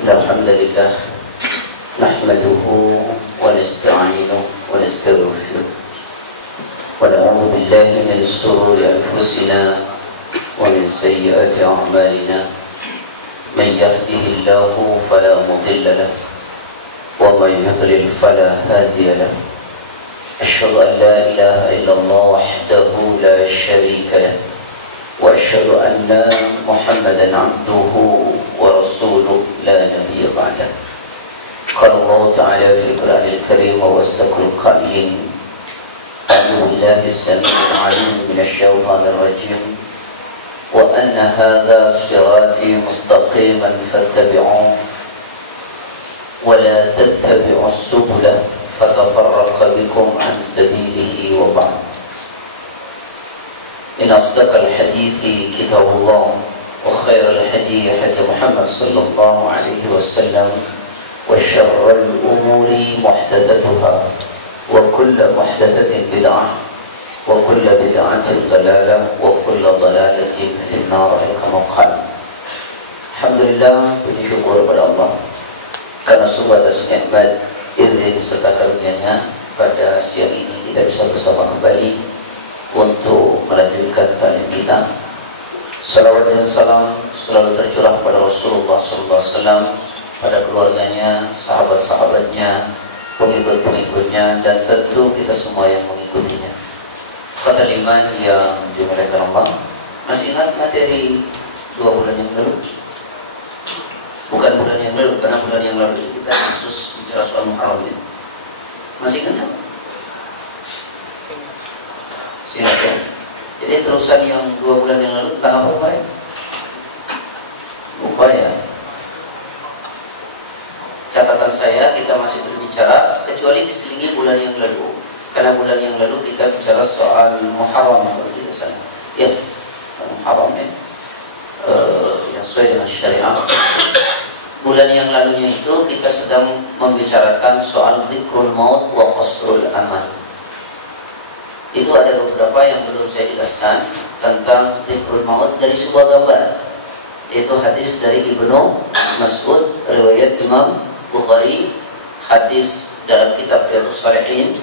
الحمد لله نحمده ونستعينه ونستغفره ونعوذ بالله من شرور أنفسنا ومن سيئات أعمالنا من يهده الله فلا مضل له ومن يضلل فلا هادي له أشهد أن لا إله إلا الله وحده لا شريك له وأشهد أن محمدا عبده ورسوله لا نبي بعده. قال الله تعالى في القرآن الكريم واصدق القائلين أعوذ بالله السميع العليم من الشيطان الرجيم وأن هذا صراطي مستقيما فاتبعوه ولا تتبعوا السبل فتفرق بكم عن سبيله وبعد. إن أصدق الحديث كتاب الله وخير الهدي هدي محمد صلى الله عليه وسلم وشر الأمور محدثاتها وكل محدثة بدعة وكل بدعة ضلالة وكل ضلالة في النار كما قال. Alhamdulillah, puji syukur kepada Allah karena sungguh atas nikmat, izin serta karunia-Nya pada siang ini kita bisa bersama kembali untuk melanjutkan taklim kita. Salawat dan salam selalu tercurah pada Rasulullah SAW, pada keluarganya, sahabat-sahabatnya, pengikut-pengikutnya, dan tentu kita semua yang mengikutinya. Kata liman yang dimuliakan Allah, masih ingat materi 2 bulan yang lalu? Bukan bulan yang lalu, karena bulan yang lalu kita khusus bicara soal Muharram ini. Masih ingat ya? Ingat ya? Jadi terusan yang 2 bulan yang lalu tentang apa kemarin? Lupa ya. Catatan saya kita masih berbicara kecuali diselingi bulan yang lalu. Karena bulan yang lalu kita bicara soal Muharram kalau tidak salah. Ya, Muharram ya. Yang sesuai dengan syariah. Bulan yang lalunya itu kita sedang membicarakan soal dzikrul maut wa qasrul amal. Itu ada beberapa yang belum saya jelaskan tentang dzikrul maut dari sebuah gambar, yaitu hadis dari Ibnu Mas'ud riwayat Imam Bukhari, hadis dalam kitab Riyadhus Shalihin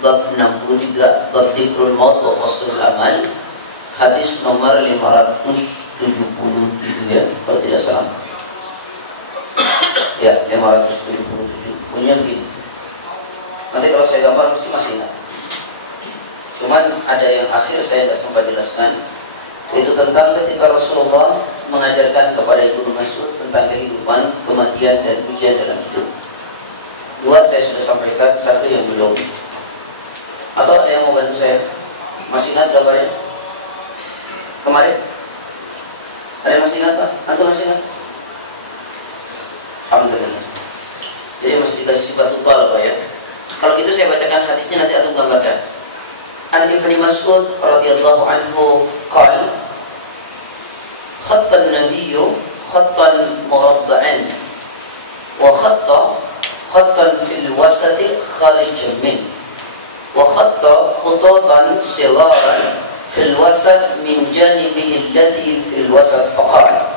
bab 63 bab dzikrul maut wa qasrul amal, hadis nomor 577 ya kalau tidak salah. Ya, 577 bunyinya begini. Nanti kalau saya gambar mesti masih ingat. Cuman ada yang akhir saya tidak sempat jelaskan, itu tentang ketika Rasulullah mengajarkan kepada Ibnu Mas'ud tentang kehidupan, kematian, dan ujian dalam hidup. 2 saya sudah sampaikan, 1 yang belum. Atau ada yang mau bantu saya? Masih ingat gambarnya? Kemarin? Ada yang masih ingat Pak? Antum masih ingat? Alhamdulillah. Jadi masih dikasih sifat lupa lah Pak ya. Kalau gitu saya bacakan hadisnya, nanti antum gambarkan. An Ibnu Mas'ud radhiyallahu anhu qala khatta an-nabiyyu khattan murabba'an wa khattan fil wasati kharijan min wa khatta khutatan sigaran fil wasat min janibihi alladhi fil wasat faqala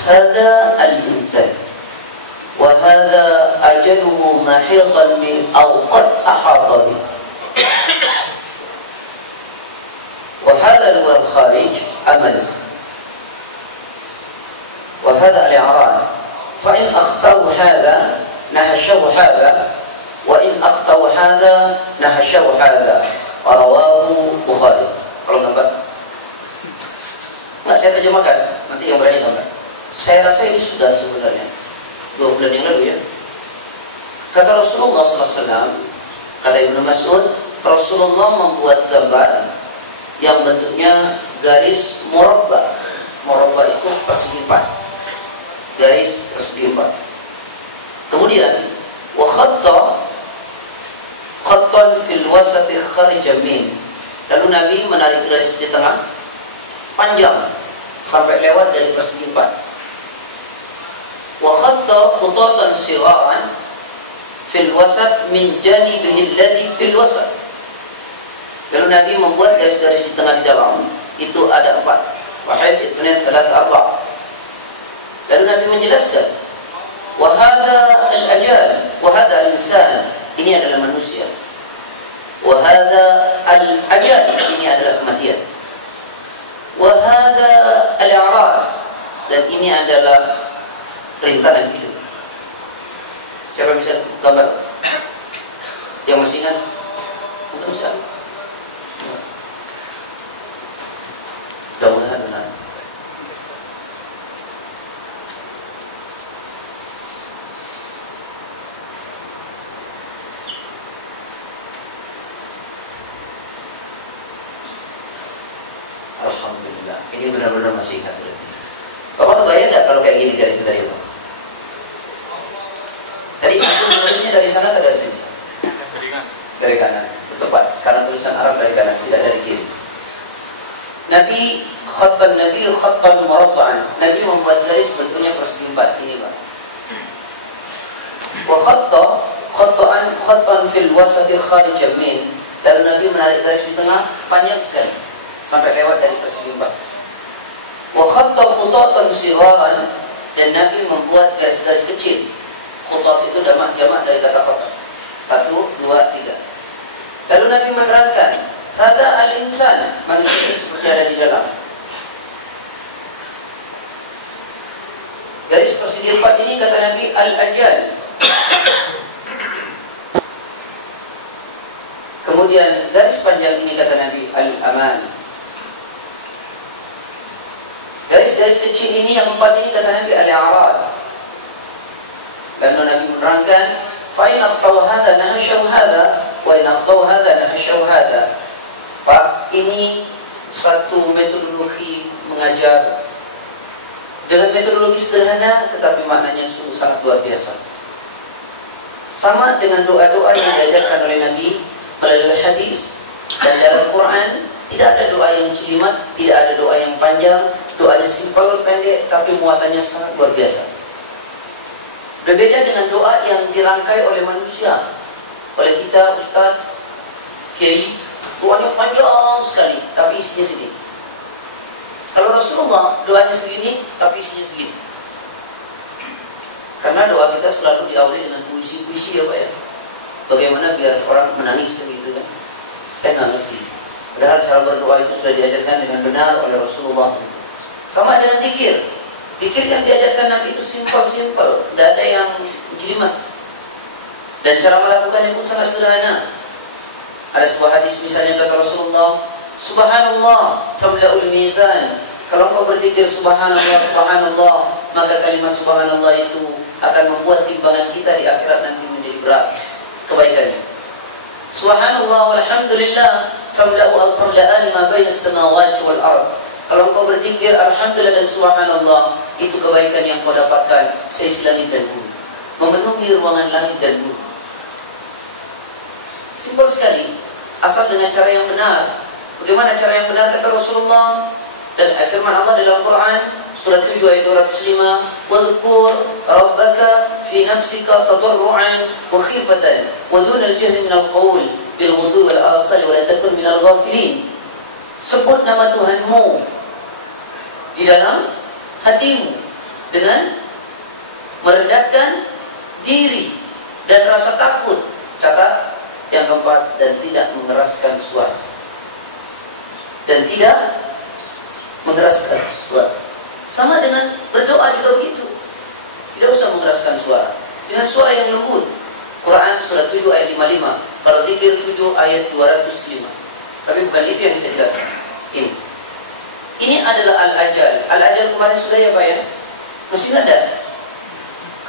hadha al-insan wa hadha ajaluhu mahiqan min aw qad ahata bihi وهذا هو الخارج أمل وهذا الإعراض فإن أخطأوا هذا نهشه هذا وإن أخطأوا هذا نهشه هذا رواه Bukhari. Kalau gambar nggak saya terjemahkan, nanti yang berani gambar. Saya rasa ini sudah sebenarnya 2 bulan yang lalu ya. Kata Rasulullah SAW, kata Ibnu Mas'ud, Rasulullah membuat gambar yang bentuknya garis murabba. Murabba itu persegi 4. Garis persegi 4. Kemudian wa khattan fil wasati kharijan min. Lalu Nabi menarik garis di tengah panjang sampai lewat dari persegi 4. Wa khutatan sigharan fil wasat min janibihi alladhi fil wasat. Lalu Nabi membuat garis-garis di tengah di dalam, itu ada 4. Wahid, itsnain, tsalatsa, arba'. Lalu Nabi menjelaskan Wa hadha al-ajal, wa hadha al-insan, ini adalah manusia. Wa hadha al-ajal, ini adalah kematian. Wa hadha al-i'rad, dan ini adalah rintangan hidup. Siapa bisa gambar? Yang masih ingat? Untuk bisa. Mudah-mudahan benar. Alhamdulillah. Ini benar-benar masih ingat. Bapak kebayang nggak kalau kayak gini garisnya dari apa? Tadi aku menulisnya dari sana atau dari sini? Dari kanan. Tepat. Karena tulisan Arab dari kanan, tidak dari kiri. Nabi khattan murabba'an. Nabi membuat garis bentuknya persegi 4 ini, Pak. Wa khattan fil wasati kharijan min. Lalu Nabi menarik garis di tengah panjang sekali sampai lewat dari persegi 4. Wa khatta khutatan sigharan, dan Nabi membuat garis-garis kecil. Khutat itu jamak dari kata khatam. 1, 2, 3. Lalu Nabi menerangkan, hadza al-insan, manusia ini seperti ada di dalam. Garis persegi 4 ini kata Nabi al-ajal. Kemudian garis panjang ini kata Nabi al-aman. Garis-garis kecil ini yang 4 ini kata Nabi al-i'rad. Lalu Nabi menerangkan, fa in akhtaw hadza nahshaw hadza wa in akhtaw hadza nahshaw hadza. Pak, ini satu metodologi mengajar dengan metodologi sederhana tetapi maknanya sungguh sangat luar biasa. Sama dengan doa-doa yang diajarkan oleh Nabi melalui hadis dan dalam Quran, tidak ada doa yang jelimet, tidak ada doa yang panjang, doanya simpel, pendek tapi muatannya sangat luar biasa. Berbeda dengan doa yang dirangkai oleh manusia, oleh kita, ustaz, kiai, doanya panjang sekali, tapi isinya segini. Kalau Rasulullah, doanya segini, tapi isinya segini. Karena doa kita selalu diawali dengan puisi-puisi ya Pak ya. Bagaimana biar orang menangis begitu kan? Saya nggak ngerti. Padahal cara berdoa itu sudah diajarkan dengan benar oleh Rasulullah. Sama dengan zikir. Zikir yang diajarkan Nabi itu simpel-simpel, tidak ada yang jelimet. Dan cara melakukannya pun sangat sederhana. Ada sebuah hadis misalnya kata Rasulullah, Subhanallah tamla'ul mizan. Kalau engkau berzikir Subhanallah, Subhanallah, maka kalimat Subhanallah itu akan membuat timbangan kita di akhirat nanti menjadi berat kebaikannya. Subhanallah walhamdulillah tamla'ani ma baina as-samawati wal ard. Kalau engkau berzikir alhamdulillah dan subhanallah, itu kebaikan yang kau dapatkan seisi langit dan bumi, memenuhi ruangan langit dan bumi. Simpel sekali, asal dengan cara yang benar. Bagaimana cara yang benar kata Rasulullah dan firman Allah dalam Quran surat 7 ayat 205, wadhkur rabbaka fi nafsika tadarruan wa khifatan wa duna al-jahri min al-qawl bil ghudwi wal asal wa la takun min al-ghafilin. Sebut nama Tuhanmu di dalam hatimu dengan merendahkan diri dan rasa takut. Catat yang keempat, dan tidak mengeraskan suara. Dan tidak mengeraskan suara. Sama dengan berdoa juga begitu. Tidak usah mengeraskan suara. Dengan suara yang lembut. Quran surat 7 ayat 55. Kalau zikir 7 ayat 205. Tapi bukan itu yang saya jelaskan. Ini adalah al-ajal. Al-ajal kemarin sudah ya Pak ya? Masih ada.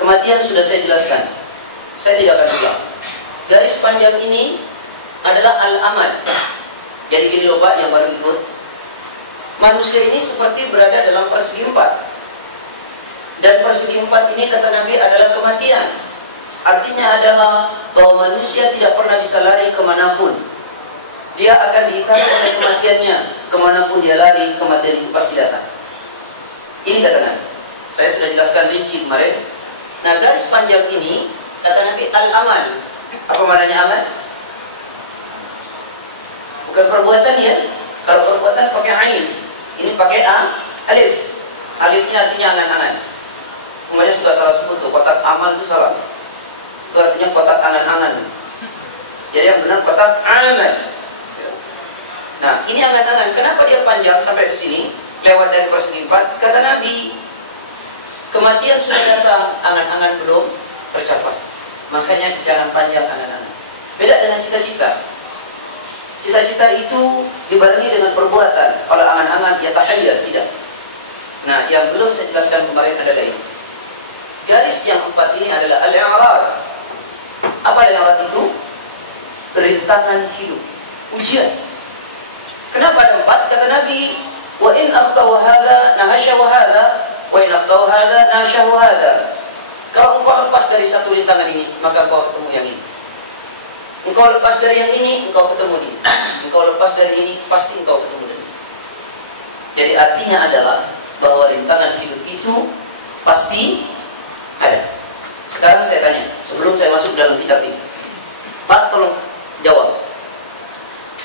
Kematian sudah saya jelaskan. Saya tidak akan ulang. Garis panjang ini adalah al-amal. Jadi gini loh Pak yang baru ikut. Manusia ini seperti berada dalam persegi 4. Dan persegi 4 ini kata Nabi adalah kematian. Artinya adalah bahwa manusia tidak pernah bisa lari kemanapun. Dia akan ditarik oleh kematiannya. Kemanapun dia lari, kematian itu pasti datang. Ini kata Nabi. Saya sudah jelaskan rinci kemarin. Nah garis panjang ini kata Nabi al-amal. Apa maknanya amal? Bukan perbuatan ya. Kalau perbuatan pakai ain, ini pakai a, alif. Alifnya artinya angan-angan. Kemudian suka salah sebut tuh, kotak amal itu salah. Itu artinya kotak angan-angan. Jadi yang benar kotak angan. Nah, ini angan-angan. Kenapa dia panjang sampai ke sini? Lewat dari persegi 4. Kata Nabi, kematian sudah datang, angan-angan belum tercapai. Makanya jangan panjang angan-angan. Beda dengan cita-cita. Cita-cita itu dibarengi dengan perbuatan. Kalau angan-angan ya tahayyul, tidak. Nah, yang belum saya jelaskan kemarin adalah ini. Garis yang 4 ini adalah al-i'rad. Apa al-i'rad itu? Rintangan hidup, ujian. Kenapa ada 4? Kata Nabi, wa in akhtawa hadza nahasha wa hadza, wa in akhtawa hadza nahasha wa hadza. Kalau engkau lepas dari satu rintangan ini, maka engkau ketemu yang ini. Engkau lepas dari yang ini, engkau ketemu ini. Engkau lepas dari ini, pasti engkau ketemu ini. Jadi artinya adalah bahwa rintangan hidup itu pasti ada. Sekarang saya tanya, sebelum saya masuk dalam kitab ini, Pak, tolong jawab.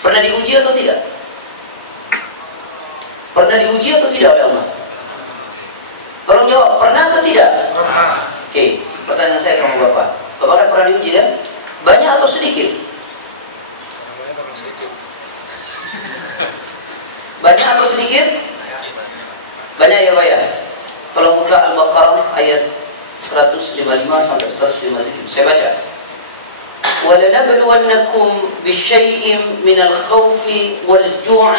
Pernah diuji atau tidak? Pernah diuji atau tidak oleh Allah? Tolong jawab, pernah atau tidak? Oke, pertanyaan saya sama Bapak. Bapak kan pernah diuji kan? Banyak atau sedikit? Banyak atau sedikit? Banyak ya Pak ya? Tolong buka Al-Baqarah ayat 155 sampai 157. Saya baca. وَلَنَبْلُوَنَّكُمْ بِشَيْءٍ مِنَ الْخَوْفِ وَالْجُوعِ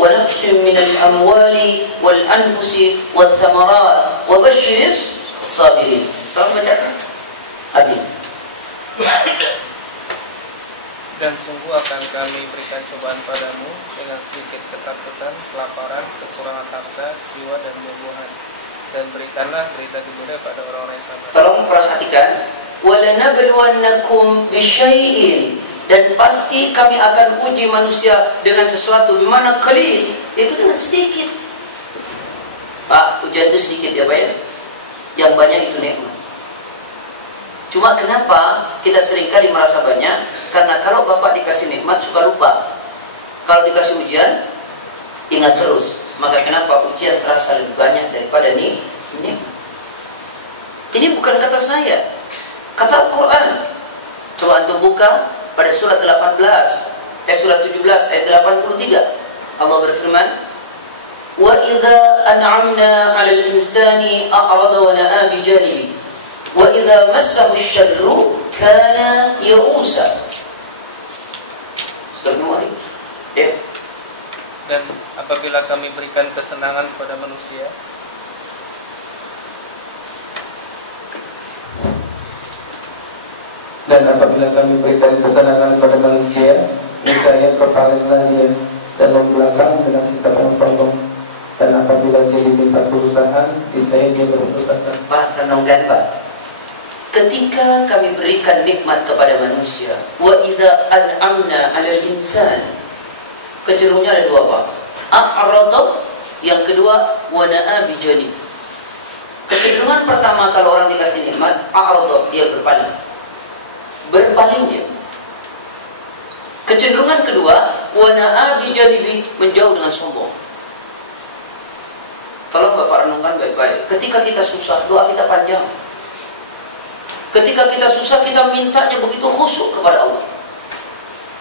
وَنَقْصٍ مِنَ الْأَمْوَالِ وَالْأَنْفُسِ وَالثَّمَرَاتِ وَبَشِّرِ الصَّابِرِينَ. Tolong baca. Artinya. Dan sungguh akan kami berikan cobaan padamu dengan sedikit ketakutan, kelaparan, kekurangan harta, jiwa dan buah-buahan. Dan berikanlah berita gembira pada orang-orang yang sabar. Tolong perhatikan. وَلَنَبْلُوَنَّكُمْ بِشَيْءٍ, dan pasti kami akan uji manusia dengan sesuatu. Bimana qalil, itu dengan sedikit. Pak, ujian itu sedikit ya Pak ya. Yang banyak itu nikmat. Cuma kenapa kita seringkali merasa banyak? Karena kalau Bapak dikasih nikmat suka lupa. Kalau dikasih ujian ingat terus. Maka kenapa ujian terasa lebih banyak daripada nikmat? Ini bukan kata saya, kata Al-Quran. Coba antum buka pada surat 17 ayat 83. Allah berfirman, "Wa idza an'amna 'alal insani a'rada wa na'a bi janibi, wa idza massahu asy-syarru kana ya'usa." Sudah ya. Dan apabila kami berikan kesenangan kepada manusia, niscaya berpalinglah dia dan membelakang dengan sikap yang sombong. Dan apabila dia diminta perusahaan, niscaya dia berputus asa. Pak, renungkan Pak. Ketika kami berikan nikmat kepada manusia, wa idza an'amna 'alal insan, kecenderungannya ada dua Pak. A'rada, yang kedua wa na'a bi janib. Kecenderungan pertama kalau orang dikasih nikmat, a'rada, dia berpaling. Berpaling dia. Kecenderungan kedua, wa na'a bi janibi, menjauh dengan sombong. Tolong Bapak renungkan baik-baik. Ketika kita susah, doa kita panjang. Ketika kita susah, kita mintanya begitu khusyuk kepada Allah.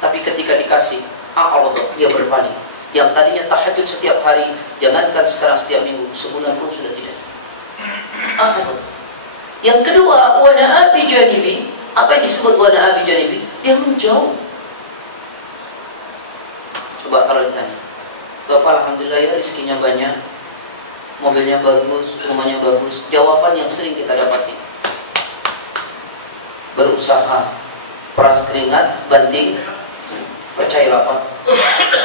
Tapi ketika dikasih, a'rada, dia berpaling. Yang tadinya tahajud setiap hari, jangankan sekarang setiap minggu, sebulan pun sudah tidak. A'rada. Yang kedua, wa na'a bi janibi. Apa yang disebut wa na'a bi janibi? Dia menjauh. Coba kalau ditanya, Bapak alhamdulillah ya rezekinya banyak, mobilnya bagus, rumahnya bagus. Jawaban yang sering kita dapati, berusaha, peras keringat, banting, percayalah Pak,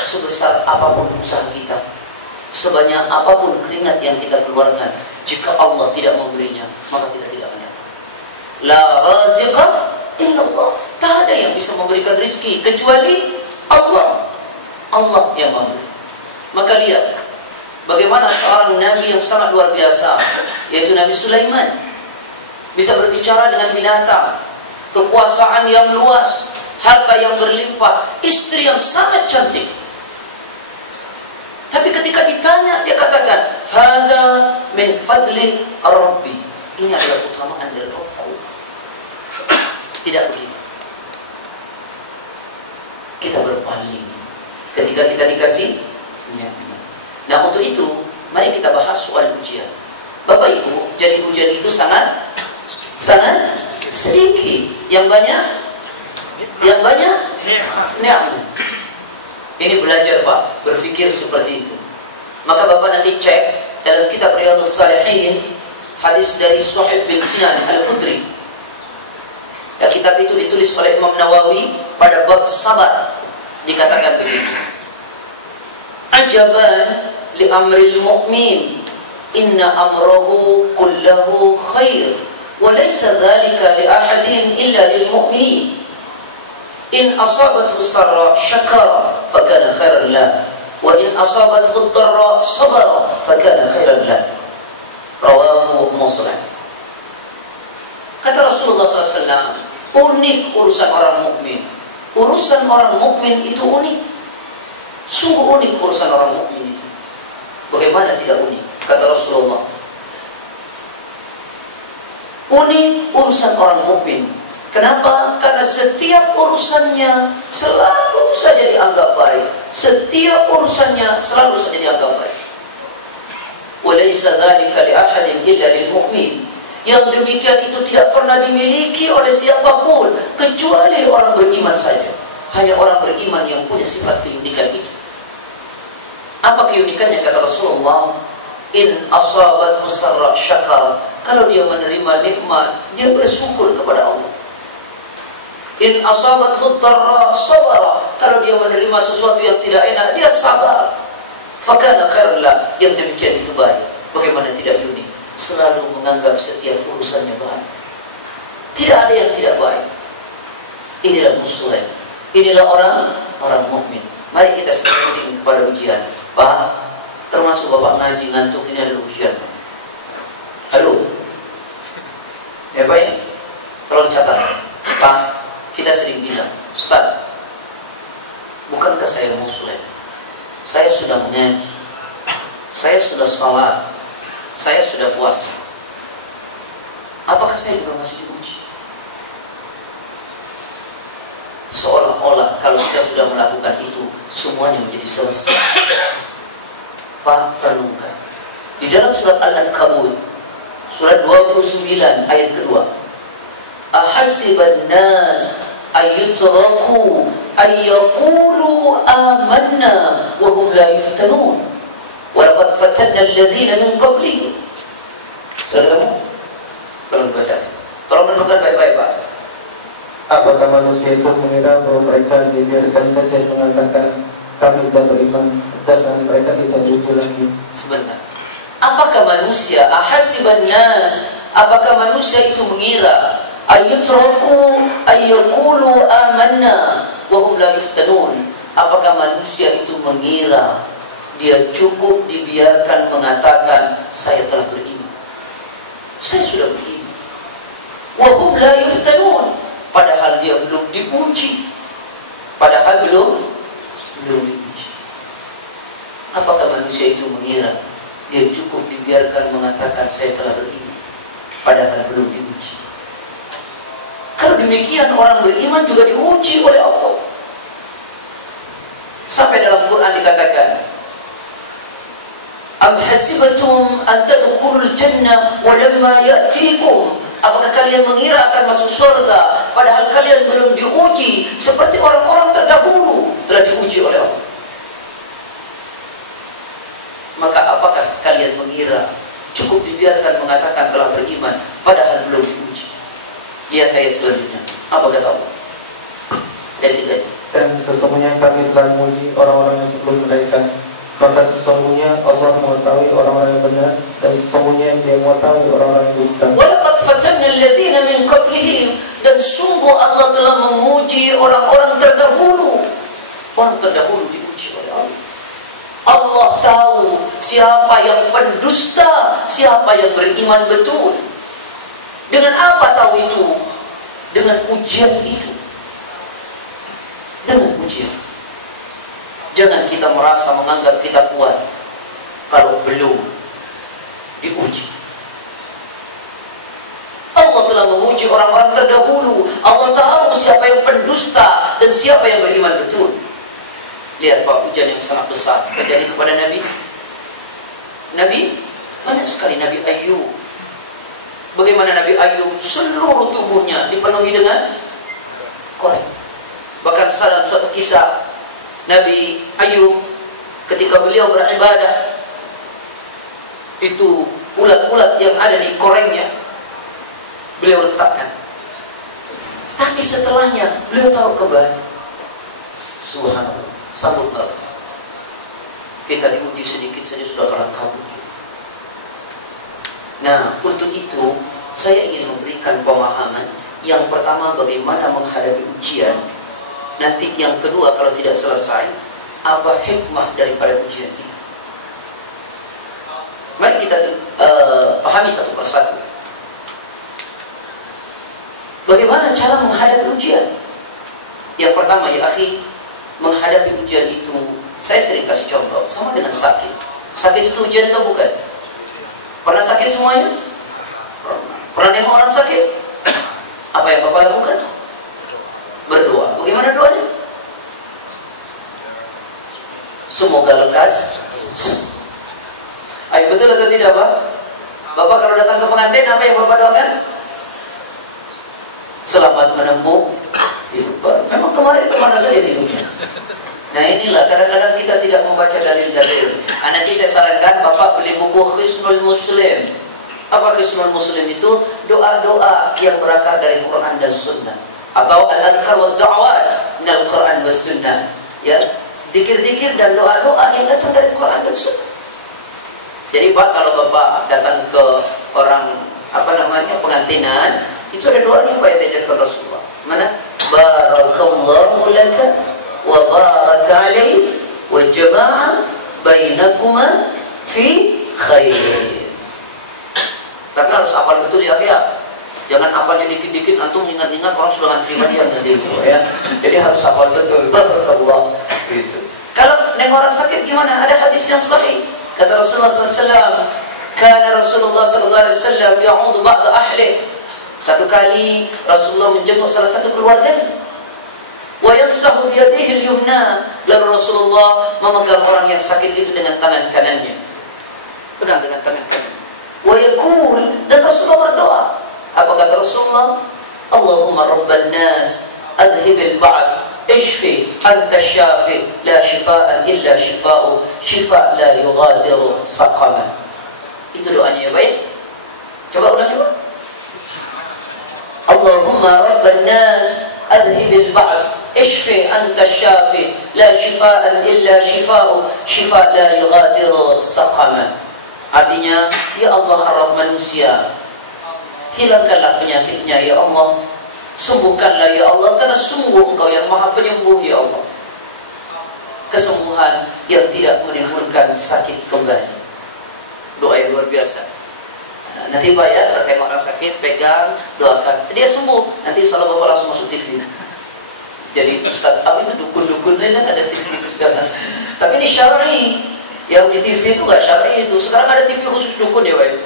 sebesar apapun usaha kita, sebanyak apapun keringat yang kita keluarkan, jika Allah tidak memberinya, maka kita tidak mendapat. La raziqa illallah. Tak ada yang bisa memberikan rezeki kecuali Allah. Allah yang memberi. Maka lihat bagaimana seorang nabi yang sangat luar biasa, yaitu Nabi Sulaiman, bisa berbicara dengan binatang, kekuasaan yang luas, harta yang berlimpah, istri yang sangat cantik. Tapi ketika ditanya, dia katakan, "Hada min fadli Rabbi." ini adalah keutamaan dari rokok. Tidak begitu. Kita berpaling ketika kita dikasih nikmat. Nah, untuk itu mari kita bahas soal ujian. Bapak Ibu, jadi ujian itu sangat sedikit. Yang banyak nikmat. Ini belajar Pak, berpikir seperti itu. Maka Bapak nanti cek dalam kitab Riyadhus Shalihin, hadis dari Suhaib bin Sinan Al-Khudri. Ya, kitab itu ditulis oleh Imam Nawawi pada bab sabar. Dikatakan begini: Ajaban li amril mu'min, inna amrahu kullahu khair, wa laysa dhalika li ahadin illa lil mu'minin. In asabathu sarra syakara fakana khairan lah, wa in asabathu dharra sabara fakana khairan lah. Rawahu Muslim. Kata Rasulullah SAW, unik urusan orang mukmin. Urusan orang mukmin itu unik. Sungguh unik urusan orang mukmin itu. Bagaimana tidak unik? Kata Rasulullah, unik urusan orang mukmin. Kenapa? Karena setiap urusannya selalu saja dianggap baik. Setiap urusannya selalu saja dianggap baik. Walaysa dzalika li ahadin illa lil mu'min. Yang demikian itu tidak pernah dimiliki oleh siapapun kecuali orang beriman saja. Hanya orang beriman yang punya sifat keunikan itu. Apa keunikannya? Kata Rasulullah, in asabat musarra syakar. Kalau dia menerima nikmat, dia bersyukur kepada Allah. In asabat dharra sabara. Kalau dia menerima sesuatu yang tidak enak, dia sabar. Fakana khairan lah. Yang demikian itu baik. Bagaimana tidak unik? Selalu menganggap setiap urusannya baik. Tidak ada yang tidak baik. Inilah muslim. Inilah orang mukmin. Mari kita stressing kepada ujian. Pak, termasuk Bapak ngaji ngantuk, ini adalah ujian. Halo. Ya Pak ini, tolong catat. Pak, kita sering bilang, Ustaz, bukankah saya muslim? Saya sudah mengaji, saya sudah salat, saya sudah puasa. Apakah saya juga masih diuji? Seolah-olah kalau kita sudah melakukan itu, semuanya menjadi selesai. Pak, renungkan. Di dalam surat Al-Ankabut, surat 29 ayat kedua. Ahasiban nas ayyutraku ayyaqulu amanna wa hum la yuftanun. Walaqad fatanna alladhina min qablihim. Sudah ketemu? Tolong baca. Tolong renungkan baik-baik, Pak. Apakah manusia itu mengira bahwa mereka dibiarkan saja mengatakan kami tidak beriman dan mereka tidak jujur lagi? Sebentar. Apakah manusia, ahasiban nas, apakah manusia itu mengira ayyutraku ayyaqulu amanna wa hum la yuftanun? Apakah manusia itu mengira dia cukup dibiarkan mengatakan saya telah beriman, saya sudah beriman, wa hum la yuftanun, padahal dia belum diuji, padahal belum diuji. Apakah manusia itu mengira dia cukup dibiarkan mengatakan saya telah beriman, padahal belum diuji? Kalau demikian, orang beriman juga diuji oleh Allah. Sampai dalam Quran dikatakan, am hasibatum an tadkhulul jannah wa lamma ya'tikum. Apakah kalian mengira akan masuk surga padahal kalian belum diuji seperti orang-orang terdahulu telah diuji oleh Allah? Maka apakah kalian mengira cukup dibiarkan mengatakan telah beriman padahal belum diuji? Lihat ayat selanjutnya. Apa kata Allah? Ayat 3. Dan sesungguhnya kami telah menguji orang-orang yang sebelum mereka. Maka sesungguhnya Allah mengetahui orang-orang yang benar, dan sesungguhnya Dia mengetahui orang-orang yang dusta. Walaqad fatanna alladhina min qablihim. Dan sungguh Allah telah menguji orang-orang terdahulu. Orang terdahulu diuji oleh Allah. Allah tahu siapa yang pendusta, siapa yang beriman betul. Dengan apa tahu itu? Dengan ujian itu. Dengan ujian. Jangan kita merasa menganggap kita kuat kalau belum diuji. uji orang-orang terdahulu. Allah tahu siapa yang pendusta dan siapa yang beriman betul. Lihat Pak, ujian yang sangat besar terjadi kepada Nabi banyak sekali. Nabi Ayub, bagaimana Nabi Ayub seluruh tubuhnya dipenuhi dengan koreng. Bahkan dalam suatu kisah Nabi Ayub ketika beliau beribadah, itu ulat-ulat yang ada di korengnya beliau letakkan. Tapi setelahnya beliau taruh kembali. Subhanallah, sambut Allah. Kita diuji sedikit saja sudah kalah kabur. Nah, untuk itu saya ingin memberikan pemahaman. Yang pertama, bagaimana menghadapi ujian. Nanti yang kedua, kalau tidak selesai, apa hikmah daripada ujian itu. Mari kita pahami satu persatu. Bagaimana cara menghadapi ujian? Yang pertama, ya akhi, menghadapi ujian itu, saya sering kasih contoh, sama dengan sakit. Sakit itu ujian atau bukan? Pernah sakit semuanya? Pernah nengok orang sakit? Apa yang Bapak lakukan? Berdoa. Bagaimana doanya? Semoga lekas. Ayo, betul atau tidak Pak? Bapak kalau datang ke pengantin, apa yang Bapak doakan? Selamat menempuh hidup baru. Memang kemana saja hidupnya. Nah inilah, kadang-kadang kita tidak membaca dalil-dalil. Nanti saya sarankan Bapak beli buku Hisnul Muslim. Apa Hisnul Muslim itu? Doa-doa yang berakar dari Quran dan Sunnah, atau Al-Adhkar wa Da'wat minal Quran wa Sunnah. Ya, dikir-dikir dan doa-doa yang datang dari Quran dan Sunnah. Jadi Pak, kalau Bapak datang ke orang pengantinan, itu ada doanya Pak yang diajarkan Rasulullah. Mana? Barakallahu laka wa baraka alaihi wa jama'a bainakuma fi khair. Tapi harus hafal betul ya, jangan hafalnya dikit-dikit, antum ingat-ingat orang sudah terima dia nanti itu ya. Jadi harus hafal betul. Barakallah gitu. Kalau nengok orang sakit gimana? Ada hadis yang sahih. Kata Rasulullah SAW, kana Rasulullah SAW ya'udu ba'da ahli. Satu kali Rasulullah menjenguk salah satu keluarganya. Wa yamsahu biyadihi al-yumna. Lalu Rasulullah memegang orang yang sakit itu dengan tangan kanannya. Pegang dengan tangan kanan. Wa yaqul, dan Rasulullah berdoa. Apa kata Rasulullah? Allahumma rabban nas adhibil ba'th ishfi anta syafi la shifaan illa shifa'u shifa' la yughadiru saqama. Itu doanya ya baik. Coba ulang coba. Allahumma rabban nas adhibil ba'th ishfi anta syafi la shifaan illa shifa'u shifa' la yughadiru saqama. Artinya, ya Allah Rabb manusia, hilangkanlah penyakitnya ya Allah, sembuhkanlah ya Allah, karena sungguh Engkau yang Maha Penyembuh ya Allah. Kesembuhan yang tidak menimbulkan sakit kembali. Doa yang luar biasa. Nah, nanti Pak ya, kalau tengok orang sakit, pegang, doakan, dia sembuh. Nanti salah Bapak langsung masuk TV. Jadi Ustaz, apa itu dukun-dukun kan ada TV itu sekarang. Tapi ini syar'i. Yang di TV itu nggak syar'i itu. Sekarang ada TV khusus dukun ya Pak.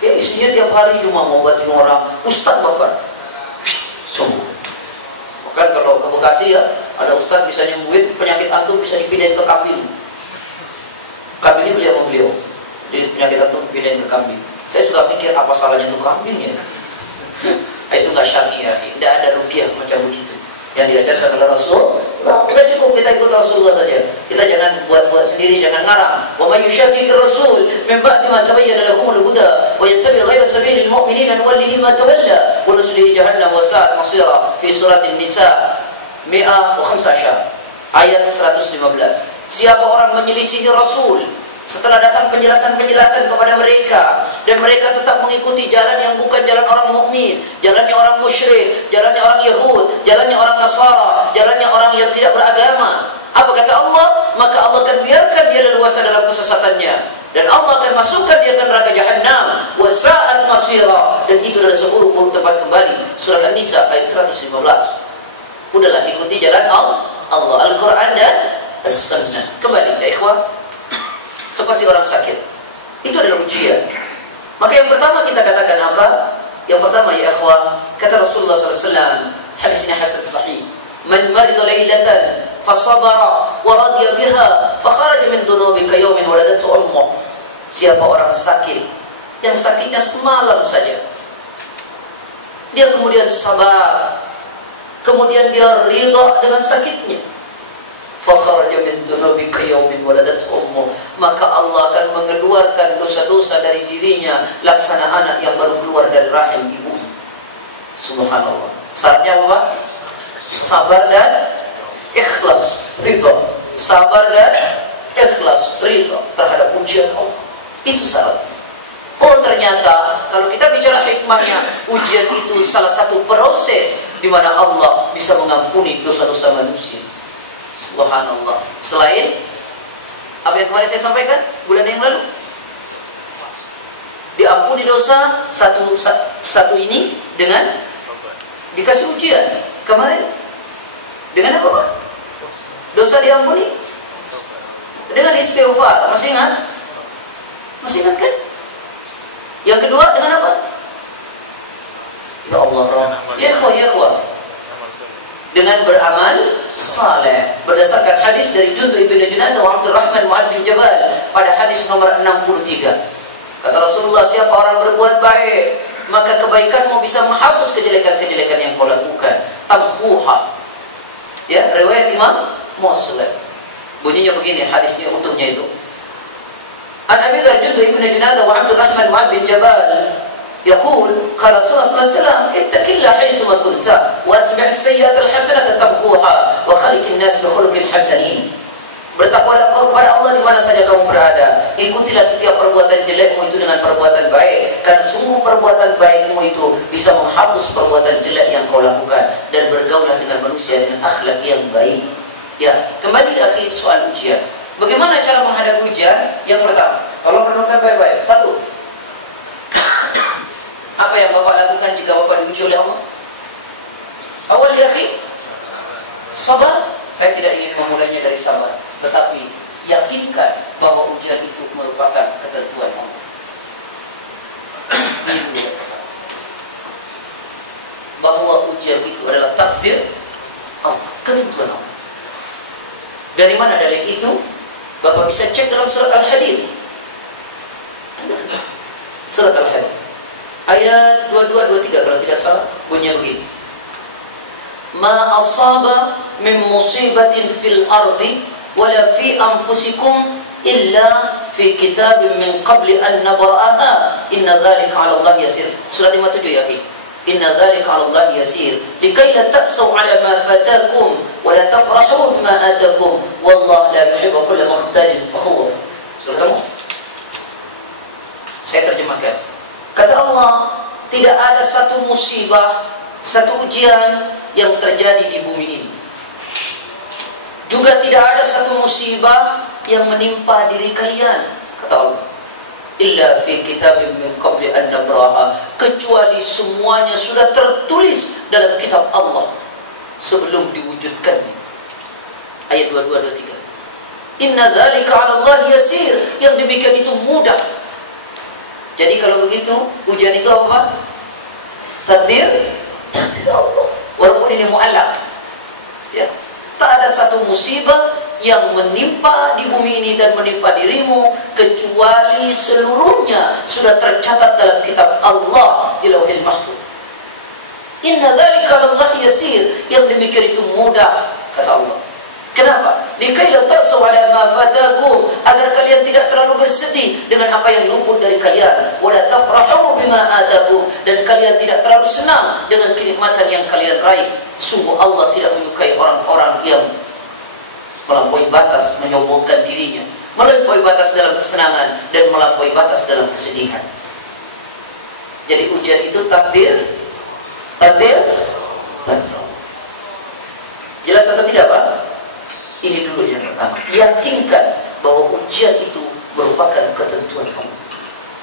Ya isinya tiap hari cuma ngobatin orang. Ustaz bahkan sembuh. Bahkan kalau ke Bekasi ya, ada ustaz bisa nyembuhin penyakit antum, bisa dipindahin ke kambing. Kambingnya beliau sama beliau. Jadi penyakit antum dipindahin ke kambing. Saya suka mikir apa salahnya itu kambing ya. Itu nggak syar'i ya. Tidak ada rupiah macam begitu. Yang diajarkan oleh Rasul, udah cukup kita ikut Rasulullah saja. Kita jangan buat-buat sendiri, jangan ngarang. Wa may yushaqiqir rasul min ba'di ma tabayyana lahumul huda wa yattabi' ghayra sabilil mu'minina nuwallihi ma tawalla wa nuslihi jahannam wa sa'at masira. Fi surat An-Nisa 115 ayat 115. Siapa orang menyelisihi Rasul setelah datang penjelasan-penjelasan kepada mereka, dan mereka tetap mengikuti jalan yang bukan jalan orang mukmin, jalannya orang musyrik, jalannya orang Yahud, jalannya orang Nasara, jalannya orang yang tidak beragama, apa kata Allah? Maka Allah akan biarkan dia leluasa dalam kesesatannya, dan Allah akan masukkan dia ke neraka Jahannam, wa sa'at masira, dan itu adalah seburuk-buruk tempat kembali. Surat An-Nisa ayat 115. Udahlah, ikuti jalan Allah, Al-Quran dan As-Sunnah. Kembali ya ikhwah, seperti orang sakit, itu adalah ujian. Maka yang pertama kita katakan apa? Yang pertama ya ikhwah, kata Rasulullah SAW, hadis ini hasan sahih, man marida lailatan fasabara wa radiya biha fakharaja min dhunubi kayawmin waladatu ummuh. Siapa orang sakit yang sakitnya semalam saja, dia kemudian sabar, kemudian dia ridha dengan sakitnya, fakharaja min dhunubi kayawmin waladatu ummuh, maka Allah akan mengeluarkan dosa-dosa dari dirinya laksana anak yang baru keluar dari rahim ibunya. Subhanallah. Syaratnya apa? Sabar dan ikhlas, ridha. Sabar dan ikhlas, ridha terhadap ujian Allah. Itu syaratnya. Oh ternyata kalau kita bicara hikmahnya, ujian itu salah satu proses di mana Allah bisa mengampuni dosa-dosa manusia. Subhanallah. Selain apa yang kemarin saya sampaikan bulan yang lalu, diampuni dosa satu ini dengan dikasih ujian. Kemarin dengan apa Pak? Dosa diampuni dengan istighfar. Masih ingat? Masih ingat kan? Yang kedua dengan apa? Ya Allah, ya Allah, dengan beramal saleh. Berdasarkan hadis dari Jundub bin Junadah wa Abdurrahman Mu'ad bin Jabal pada hadis nomor 63. Kata Rasulullah, siapa orang berbuat baik, maka kebaikanmu bisa menghapus kejelekan-kejelekan yang kau lakukan. Tamhuha. Ya, riwayat Imam Muslim. Bunyinya begini, hadisnya utuhnya itu. An Abi Dzar Jundub bin Junadah wa Abdurrahman Mu'ad bin Jabal يقول قال رسول الله صلى الله عليه وسلم اتق الله حيثما كنت واتبع السيئة الحسنة تمحوها وخلق الناس بخلق حسنين. Bertakwalah kau kepada Allah di mana saja kamu berada. Ikutilah setiap perbuatan jelekmu itu dengan perbuatan baik, karena sungguh perbuatan baikmu itu bisa menghapus perbuatan jelek yang kau lakukan, dan bergaulah dengan manusia dengan akhlak yang baik. Ya, kembali lagi soal ujian. Bagaimana cara menghadapi ujian? Yang pertama, tolong renungkan baik-baik. Satu, apa yang Bapak lakukan jika Bapak diuji oleh Allah? Awal ya akhi, sabar. Saya tidak ingin memulainya dari sabar, tetapi yakinkan bahwa ujian itu merupakan ketentuan Allah. Bahwa ujian itu adalah takdir Allah, ketentuan Allah. Dari mana dalil itu? Bapak bisa cek dalam surat Al-Hadid. Surat Al-Hadid ayat 22-23 kalau tidak salah, bunyinya begini. Ma asaba min musibatin fil ardi wala fi anfusikum illa fi kitabin min qabli an nabra'aha inna dzalika 'ala Allah yasir. Surat 57 ya akhi. Inna dzalika 'ala Allah yasir likai la ta'sau 'ala ma fatakum wa la tafrahu bima atakum wallahu la yuhibbu kulla mukhtalin fakhur. Surat Al-Mulk. Saya terjemahkan. Kata Allah, tidak ada satu musibah, satu ujian yang terjadi di bumi ini. Juga tidak ada satu musibah yang menimpa diri kalian, kata Allah. Illa fi kitabin min qabli an nabraha, kecuali semuanya sudah tertulis dalam kitab Allah sebelum diwujudkannya. Ayat 22-23. Inna dzalika 'ala Allah yasir, yang demikian itu mudah. Jadi kalau begitu, ujian itu apa? Takdir Allah. Walaupun ini mu'allaq. Ya. Tak ada satu musibah yang menimpa di bumi ini dan menimpa dirimu kecuali seluruhnya sudah tercatat dalam kitab Allah di Lauhil Mahfuz. Inna dzalika 'ala Allah yasir, yang demikian itu mudah, kata Allah. Kenapa? Likai la ta'sau 'ala ma fatakum, agar kalian tidak terlalu bersedih dengan apa yang luput dari kalian, wa la tafrahu bima atakum, dan kalian tidak terlalu senang dengan kenikmatan yang kalian raih. Sungguh Allah tidak menyukai orang-orang yang melampaui batas, menyombongkan dirinya, melampaui batas dalam kesenangan dan melampaui batas dalam kesedihan. Jadi ujian itu takdir. Jelas atau tidak Pak? Ini dulu yang pertama. Yakinkan bahwa ujian itu merupakan ketentuan Allah.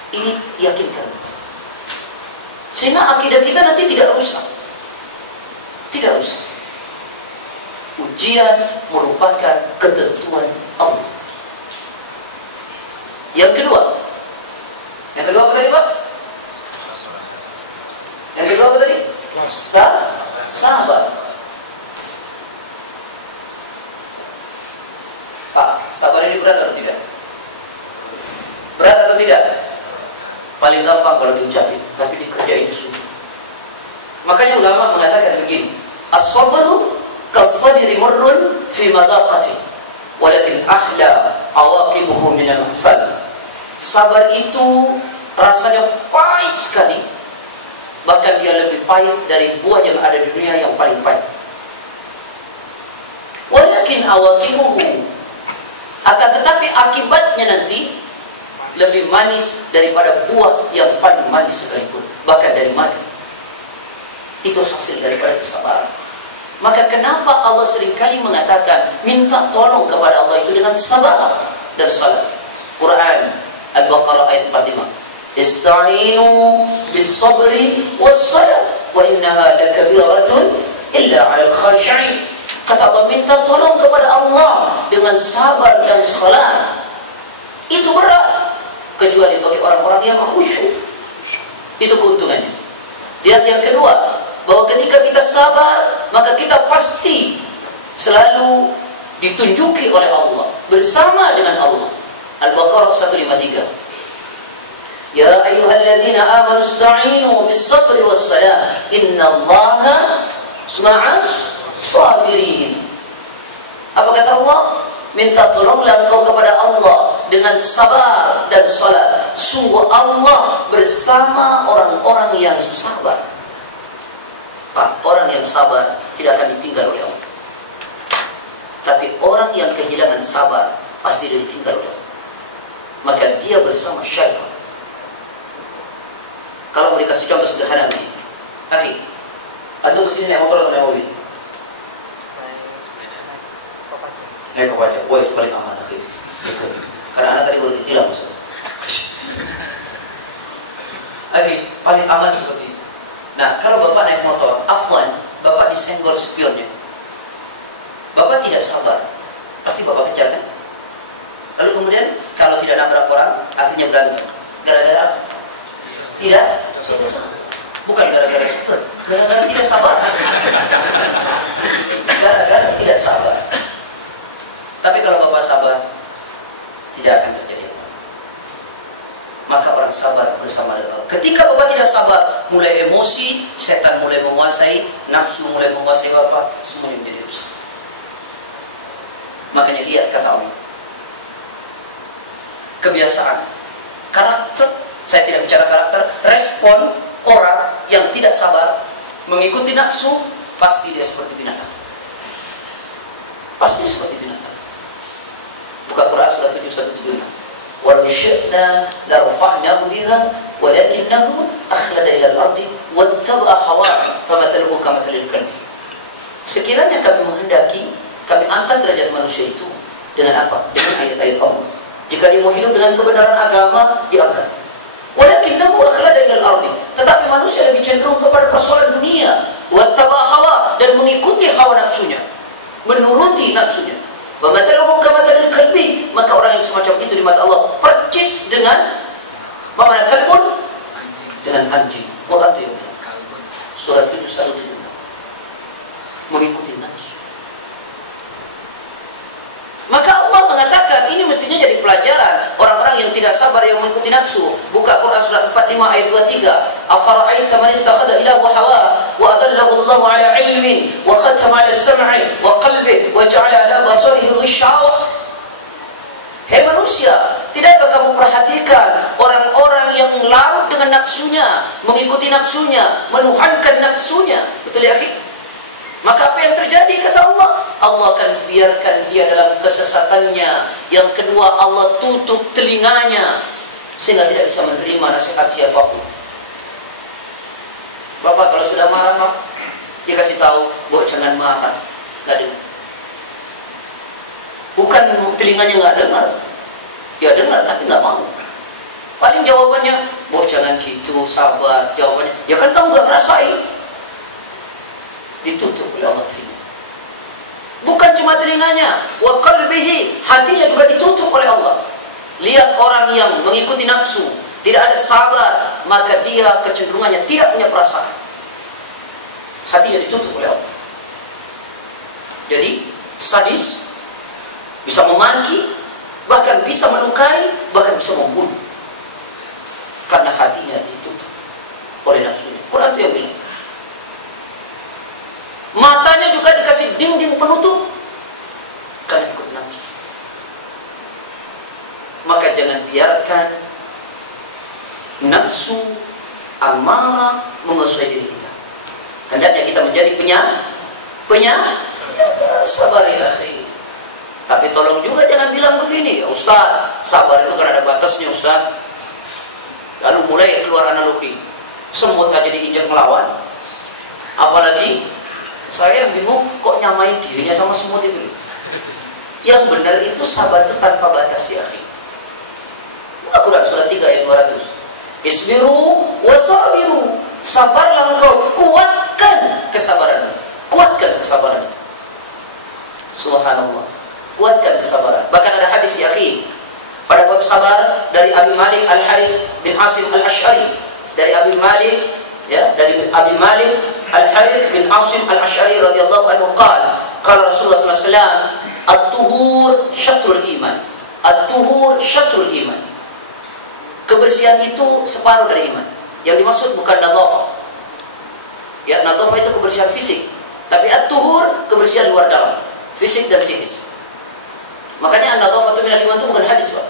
Ini yakinkan. Sehingga akidah kita nanti tidak rusak. Tidak rusak. Ujian merupakan ketentuan Allah. Yang kedua apa tadi Pak? sabar. Pak, sabar ini berat atau tidak? Berat atau tidak? Paling gampang kalau diucapin, tapi dikerjain susah. Makanya ulama mengatakan begini, as-sabru kas-sabri murrun fi madaqati, walakin ahla awaqibuhu min al-hasad. Sabar itu rasanya pahit sekali, bahkan dia lebih pahit dari buah yang ada di dunia yang paling pahit. Walakin awaqibuhu, akan tetapi akibatnya nanti lebih manis daripada buah yang paling manis sekalipun, bahkan dari madu. Itu hasil daripada kesabaran. Maka kenapa Allah seringkali mengatakan minta tolong kepada Allah itu dengan sabar dan salat. Quran Al-Baqarah ayat 45. Ista'inu bis-sabri was-salat wa innaha lakabiratun illa 'alal khashi'in. Kata Allah, minta tolong kepada Allah dengan sabar dan salat. Itu berat, kecuali bagi orang-orang yang khusyuk. Itu keuntungannya. Lihat yang kedua, bahwa ketika kita sabar, maka kita pasti selalu ditunjuki oleh Allah, bersama dengan Allah. Al-Baqarah 153. Ya ayyuhalladzina amanu ista'inu bis-sabri was-salah innallaha ma'as sabirin. Apa kata Allah? Minta tolonglah engkau kepada Allah dengan sabar dan salat. Sungguh Allah bersama orang-orang yang sabar. Pak, orang yang sabar tidak akan ditinggal oleh Allah. Tapi orang yang kehilangan sabar pasti dia ditinggal oleh Allah. Maka dia bersama syaitan. Kalau mau dikasih contoh sederhana begini, akhi, antum kesini naik motor atau naik mobil? Naik Kopaja. Wah, itu paling aman, akhi. Gitu. Karena anak tadi baru ditilang, Ustaz. Akhi, paling aman seperti itu. Nah, kalau bapak naik motor, afwan, bapak disenggol spionnya. Bapak tidak sabar, pasti bapak kejar kan? Lalu kemudian kalau tidak nabrak orang, akhirnya berantem. Gara-gara apa? Tidak sabar. Bukan gara-gara super, gara-gara tidak sabar. Gara-gara tidak sabar. Tapi kalau bapak sabar, tidak akan terjadi apa. Maka orang sabar bersama dengan Allah. Ketika bapak tidak sabar, mulai emosi, setan mulai menguasai, nafsu mulai menguasai bapak, semuanya menjadi rusak. Makanya lihat kata Allah, kebiasaan, karakter, saya tidak bicara karakter, respon orang yang tidak sabar mengikuti nafsu, pasti dia seperti binatang. Pasti seperti binatang. Buka Quran surah 7:176. Wa syi'na la rafa'nahu biha walakinahu akhlada ila al-ardi wattaba'a hawahu famathaluhu kamathalil kalbi. Sekiranya kami menghendaki, kami angkat derajat manusia itu dengan apa? Dengan ayat-ayat Allah. Jika dia mau hidup dengan kebenaran agama, diangkat. Walakinahu akhlada ila al-ardi. Tetapi manusia lebih cenderung kepada persoalan dunia, wattaba'a hawa, dan mengikuti hawa nafsunya, menuruti nafsunya. Famathaluhu kamathalil kalbi, maka orang yang semacam itu di mata Allah percis dengan mana kalbun, dengan anjing. Quran itu yang bilang. Surat 7:176. Mengikuti nafsu. Maka Allah mengatakan ini mestinya jadi pelajaran orang-orang yang tidak sabar yang mengikuti nafsu. Buka Quran surat 45 ayat 23. Afara'aita man ittakhadha ilaha hawa wa adallahu Allahu ala ilmin wa khatama ala sam'i wa qalbi wa ja'ala ala basarihi ghishawa. Hei manusia, tidakkah kamu perhatikan orang-orang yang larut dengan nafsunya, mengikuti nafsunya, menuhankan nafsunya? Betul ya, akhi? Maka apa yang terjadi kata Allah? Allah akan biarkan dia dalam kesesatannya. Yang kedua, Allah tutup telinganya sehingga tidak bisa menerima nasihat siapapun. Bapak kalau sudah marah, dia kasih tahu, "Bok, jangan marah." Nggak dengar. Bukan telinganya nggak dengar, ya dengar tapi nggak mau. Paling jawabannya, "Bok, jangan gitu, sabar." Jawabannya, "Ya kan kamu nggak ngerasain." Ditutup oleh Allah telinga. Bukan cuma telinganya, wa qalbihi, hatinya juga ditutup oleh Allah. Lihat orang yang mengikuti nafsu, tidak ada sabar, maka dia kecenderungannya tidak punya perasaan. hatinya ditutup oleh Allah. Jadi sadis, bisa memaki, bahkan bisa melukai, bahkan bisa membunuh, karena hatinya ditutup oleh nafsunya. Quran itu yang bilang. Matanya juga dikasih dinding penutup karena ikut nafsu. Maka jangan biarkan nafsu amarah menguasai diri kita. Hendaknya kita menjadi sabar ya akhi. Tapi tolong juga jangan bilang begini, ya Ustaz, sabar itu kan ada batasnya Ustaz. Lalu mulai keluar analogi, semut aja diinjak melawan, apalagi saya bingung kok nyamain dirinya sama semut itu. Yang benar itu sabar itu tanpa batas ya akhi. Al-Quran surah 3 ayat 200. Isbiru wasabiru, sabarlah engkau, kuatkan kesabaran. Kuatkan kesabaran itu. Subhanallah. Kuatkan kesabaran. Bahkan ada hadis ya akhi, pada bab sabar dari Abi Malik Al-Harith bin Asim Al-Ash'ari, dari Abi Malik Al-Harith bin Asim Al-Ash'ari radhiyallahu anhu qala Rasulullah sallallahu alaihi wasallam, at-tuhur syatrul iman. At-tuhur syatrul iman. Kebersihan itu separuh dari iman. Yang dimaksud bukan nadhafah. Ya, nadhafah itu kebersihan fisik, tapi at-tuhur kebersihan luar dalam, fisik dan psikis. Makanya an-nadhafatu minal iman itu bukan hadis, Pak.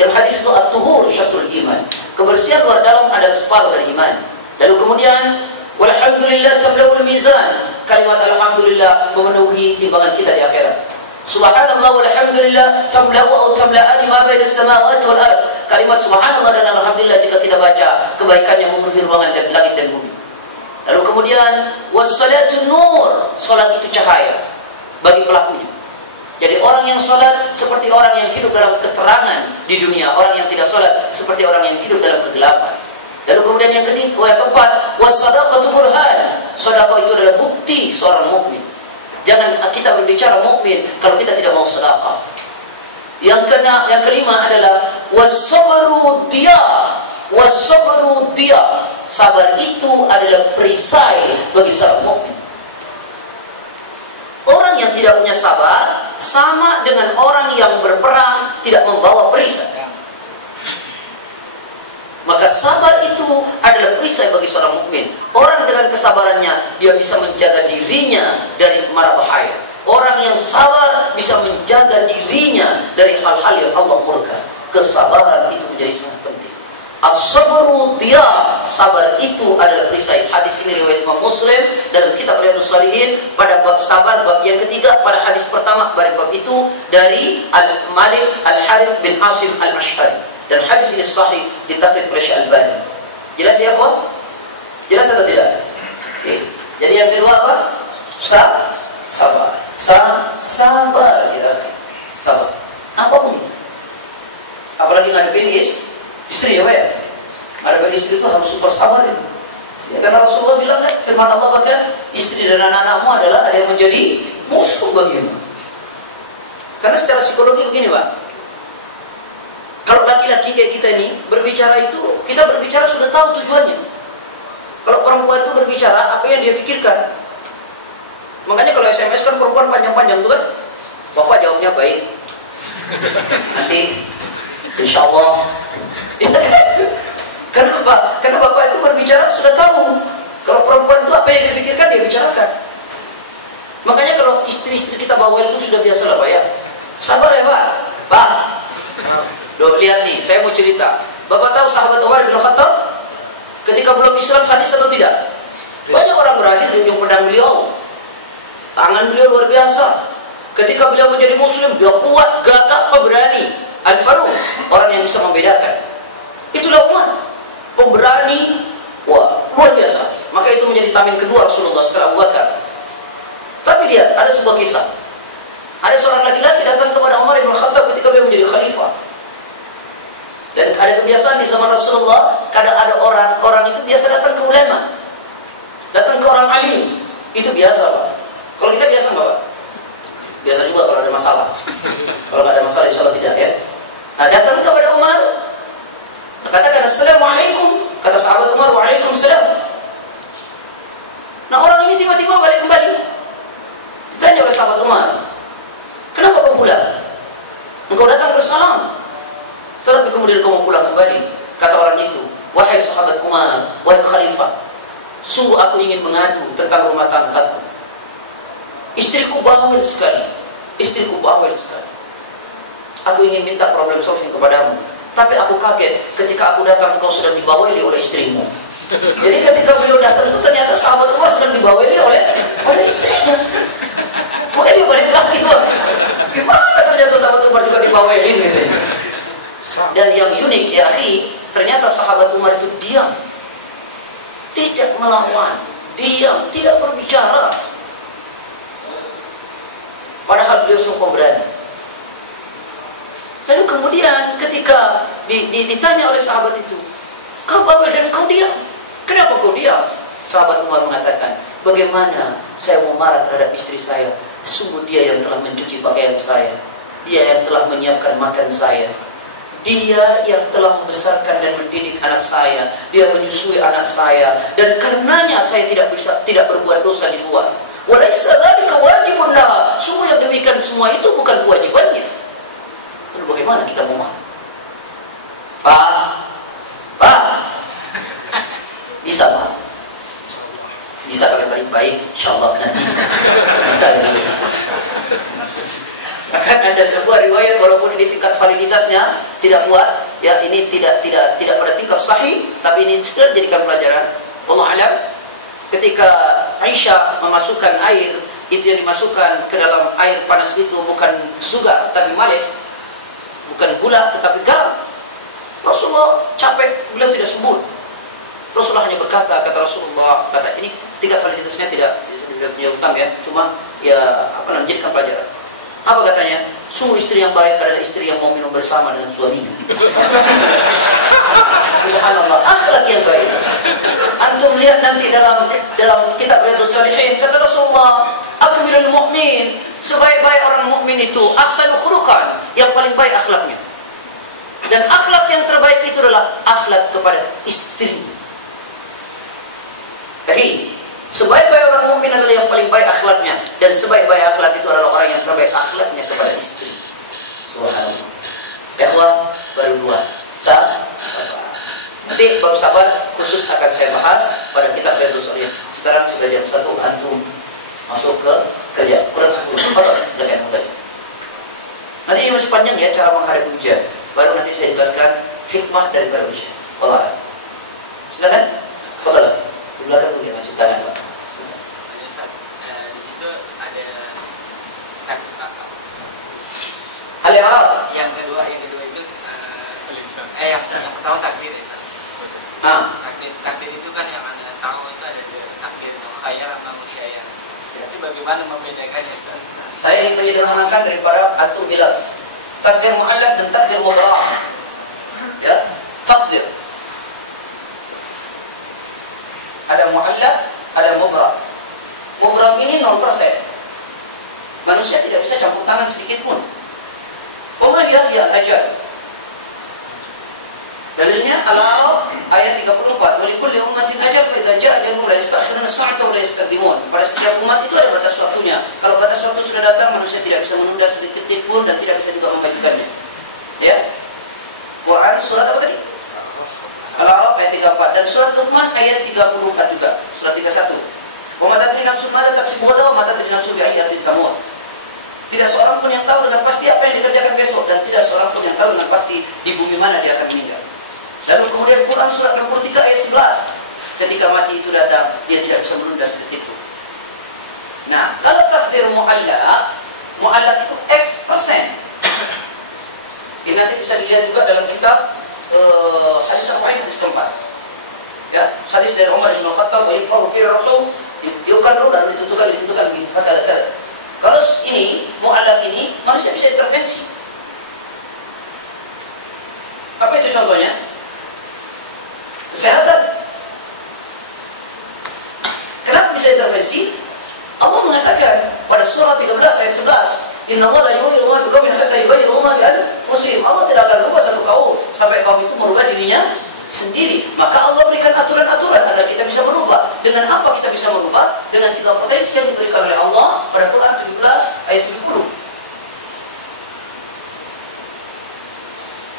Yang hadis itu at-tuhur syatrul iman. Kebersihan luar dalam adalah separuh dari iman. Lalu kemudian walhamdulillah tamla'ul mizan. Kalimat alhamdulillah memenuhi timbangan kita di akhirat. Subhanallah walhamdulillah tamla'u atau tamla'ani ma baina as-samawati wal ard. Kalimat subhanallah dan alhamdulillah jika kita baca, kebaikannya memenuhi ruangan dan langit dan bumi. Lalu kemudian wassalatun nur, salat itu cahaya bagi pelakunya. Jadi orang yang salat seperti orang yang hidup dalam keterangan di dunia, orang yang tidak salat seperti orang yang hidup dalam kegelapan. Lalu kemudian yang keempat, wassadaqatu burhan. Sedekah itu adalah bukti seorang mukmin. Jangan kita berbicara mukmin kalau kita tidak mau sedekah. Yang kelima adalah was-sabru dia. Was-sabru dia. Sabar itu adalah perisai bagi seorang mukmin. Orang yang tidak punya sabar sama dengan orang yang berperang tidak membawa perisai. Maka sabar itu adalah perisai bagi seorang mukmin. Orang dengan kesabarannya dia bisa menjaga dirinya dari mara bahaya. Orang yang sabar bisa menjaga dirinya dari hal-hal yang Allah murka. Kesabaran itu menjadi sangat penting. As-sabru dia, sabar itu adalah perisai. Hadis ini riwayat Imam Muslim dalam kitab Riyadhus Shalihin pada bab sabar, bab yang ketiga. Pada hadis pertama pada bab itu dari Al-Malik Al-Harith bin Asim Al-Ash'ari. Dan hadis ini sahih ditakhrij oleh Syekh Al-Albani. Jelas ya, kawan? Jelas atau tidak? Oke. Jadi yang kedua apa? Sabar. Sabar ya. Sabar. Apapun itu. Apalagi ngadepin istri ya, Pak ya. Ngadepin istri itu harus super sabar itu. Ya, karena Rasulullah bilang kan, firman Allah bahkan istri dan anak-anakmu adalah ada yang menjadi musuh bagimu. Karena secara psikologi begini, Pak. Kalau laki-laki kayak kita ini berbicara itu, kita berbicara sudah tahu tujuannya. Kalau perempuan itu berbicara, apa yang dia pikirkan. Makanya kalau SMS kan perempuan panjang-panjang tuh kan, bapak jawabnya baik. Nanti, insya Allah. Kenapa? Karena bapak itu berbicara sudah tahu. Kalau perempuan itu apa yang dia pikirkan, dia bicarakan. Makanya kalau istri-istri kita bawel itu sudah biasa lah, Pak ya. Sabar ya, Pak. Pak. Loh, lihat nih, saya mau cerita. Bapak tahu sahabat Umar bin Khattab ketika belum Islam sadis atau tidak? Banyak orang berakhir di ujung pedang beliau. Tangan beliau luar biasa. Ketika beliau menjadi muslim, dia kuat, gagah, pemberani. Al-Faruq, orang yang bisa membedakan. Itulah Umar, pemberani, wah, luar biasa. Maka itu menjadi tameng kedua Rasulullah setelah Abu Bakar. Tapi lihat, ada sebuah kisah. Ada seorang laki-laki datang kepada Umar bin Khattab ketika beliau menjadi khalifah. Dan ada kebiasaan di zaman Rasulullah, kadang ada orang itu biasa datang ke ulama, datang ke orang alim. Itu biasa, Pak. Kalau kita biasa nggak, Pak? Biasa juga kalau ada masalah. Kalau nggak ada masalah, insya Allah tidak ya. Nah, datang kepada Umar, katakan assalamualaikum. Kata sahabat Umar, waalaikumsalam. Nah, wahai sahabat Umar, wahai khalifah, sungguh aku ingin mengadu tentang rumah tanggaku. Istriku bawel sekali. Aku ingin minta problem solving kepadamu, tapi aku kaget ketika aku datang kau sedang dibaweli oleh istrimu. Jadi ketika beliau datang itu ternyata sahabat Umar sedang dibaweli oleh istrinya. Makanya dia balik lagi, gimana ternyata sahabat Umar juga dibawelin gitu. Dan yang unik ya akhi, ternyata sahabat Umar itu diam, tidak melawan, diam, tidak berbicara. Padahal beliau sungguh berani. Lalu kemudian ketika ditanya oleh sahabat itu, kau bawel dan kau diam, kenapa kau diam? Sahabat Umar mengatakan, bagaimana saya mau marah terhadap istri saya? Sungguh dia yang telah mencuci pakaian saya, dia yang telah menyiapkan makan saya, dia yang telah membesarkan dan mendidik anak saya, dia menyusui anak saya, dan karenanya saya tidak berbuat dosa di luar. Walaisa dzalika wajibun laha. Sungguh yang demikian semua itu bukan kewajibannya. Lalu bagaimana kita mau marah? Pak, bisa Pak? Bisa kalau baik-baik, insyaallah nanti bisa ya. Akan ada sebuah riwayat walaupun ini tingkat validitasnya tidak kuat, ya ini tidak pada tingkat sahih, tapi ini sudah dijadikan pelajaran. Wallahu a'lam. Ketika Aisyah memasukkan air, itu yang dimasukkan ke dalam air panas itu bukan sugar tapi malik, bukan gula tetapi garam. Rasulullah capek, beliau tidak sembuh. Rasulullah hanya berkata, kata Rasulullah, kata ini tingkat validitasnya tidak punya utama ya, cuma ya menjadikan pelajaran. Apa katanya? Sungguh istri yang baik adalah istri yang mau minum bersama dengan suaminya. Subhanallah, akhlak yang baik. Antum lihat nanti dalam kitab Riyadhus Shalihin, kata Rasulullah, akmilul mu'min, sebaik-baik orang mukmin itu ahsanu khuluqan, yang paling baik akhlaknya. Dan akhlak yang terbaik itu adalah akhlak kepada istri. Jadi sebaik-baik orang mukmin adalah yang paling baik akhlaknya, dan sebaik-baik akhlak itu adalah orang yang terbaik akhlaknya kepada istri. Subhanallah. Ikhwah, baru dua. Sabar. Nanti bab sabar khusus akan saya bahas pada kitab Riyadhus Shalihin. Sekarang sudah jam 1, antum masuk ke kerja. Kurang 10. Silakan mulai. Nanti ini masih panjang ya cara menghadapi ujian. Baru nanti saya jelaskan hikmah daripada ujian. Allah. Silakan. Fadhal. Di belakang dulu ya, maju tangan Pak. Di situ ada Al-I'rab. yang kedua itu yang pertama takdir ya. Takdir itu kan yang Anda tahu itu ada takdir khayal sama musyayyan. Itu bagaimana membedakannya Ustaz? Saya ingin menyederhanakan daripada antum bilang takdir mu'allaq dan takdir mubram. Ya, takdir. Ada mu'allaq, ada mubram. Mubram ini 0%. Manusia tidak bisa campur tangan sedikit pun. Pemahiyah ya ajal. Dalilnya Al-A'raf ayat 34. Wa likulli ummatin ajal fa idza jaa ajaluhum la yastakhiruna sa'atan wa la yastaqdimun. Pada setiap umat itu ada batas waktunya. Kalau batas waktu sudah datang, manusia tidak bisa menunda sedetik pun dan tidak bisa juga memajukannya. Ya. Quran surat apa tadi? Al-A'raf ayat 34 dan surat Luqman ayat 34 juga. Surat 31. Wa ma tadri nafsun ma taksibu ghadan wa ma tadri nafsun bi ayyi ardin tamut. Tidak seorang pun yang tahu dengan pasti apa yang dikerjakan besok, dan tidak seorang pun yang tahu dengan pasti di bumi mana dia akan meninggal. Lalu kemudian Quran surat 63 ayat 11. Ketika mati itu datang, dia tidak bisa menunda sedetik itu. Nah, kalau takdir mu'allaq itu X%. Ini nanti bisa dilihat juga dalam kitab hadis Arba'in hadis keempat. Ya, hadis dari Umar bin Khattab, wa yunfaru fi ruh, ditutukan begini, kata. Kalau ini mu'allaq ini manusia bisa intervensi. Apa itu contohnya? Kesehatan. Kenapa bisa intervensi? Allah mengatakan pada surah 13 ayat 11, Innallaha la yughayyiru ma biqaumin hatta yughayyiru ma bi anfusihim. Allah tidak akan merubah satu kaum sampai kaum itu merubah dirinya sendiri. Maka Allah berikan aturan-aturan agar kita bisa merubah. Dengan apa kita bisa merubah? Dengan 3 potensi yang diberikan oleh Allah pada Quran 17 ayat 70.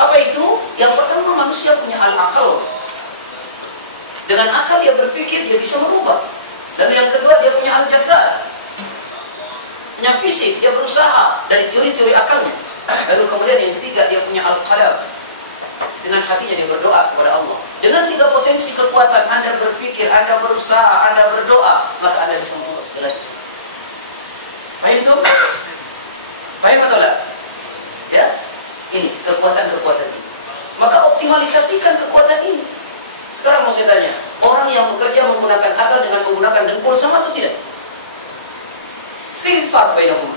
Apa itu? Yang pertama, manusia punya al-aqal. Dengan akal dia berpikir, dia bisa merubah. Dan yang kedua, dia punya al-jasad, punya fisik, dia berusaha dari teori-teori akalnya. Lalu kemudian yang ketiga, dia punya al-qalb. Dengan hatinya dia berdoa kepada Allah. Dengan 3 potensi kekuatan, Anda berpikir, Anda berusaha, Anda berdoa, maka Anda bisa mengubah segalanya. Paham itu? Paham atau tidak? Ya, ini kekuatan-kekuatan ini. Maka optimalisasikan kekuatan ini. Sekarang mau saya tanya, orang yang bekerja menggunakan akal dengan menggunakan dengkul sama atau tidak? Fil-far bainahuma.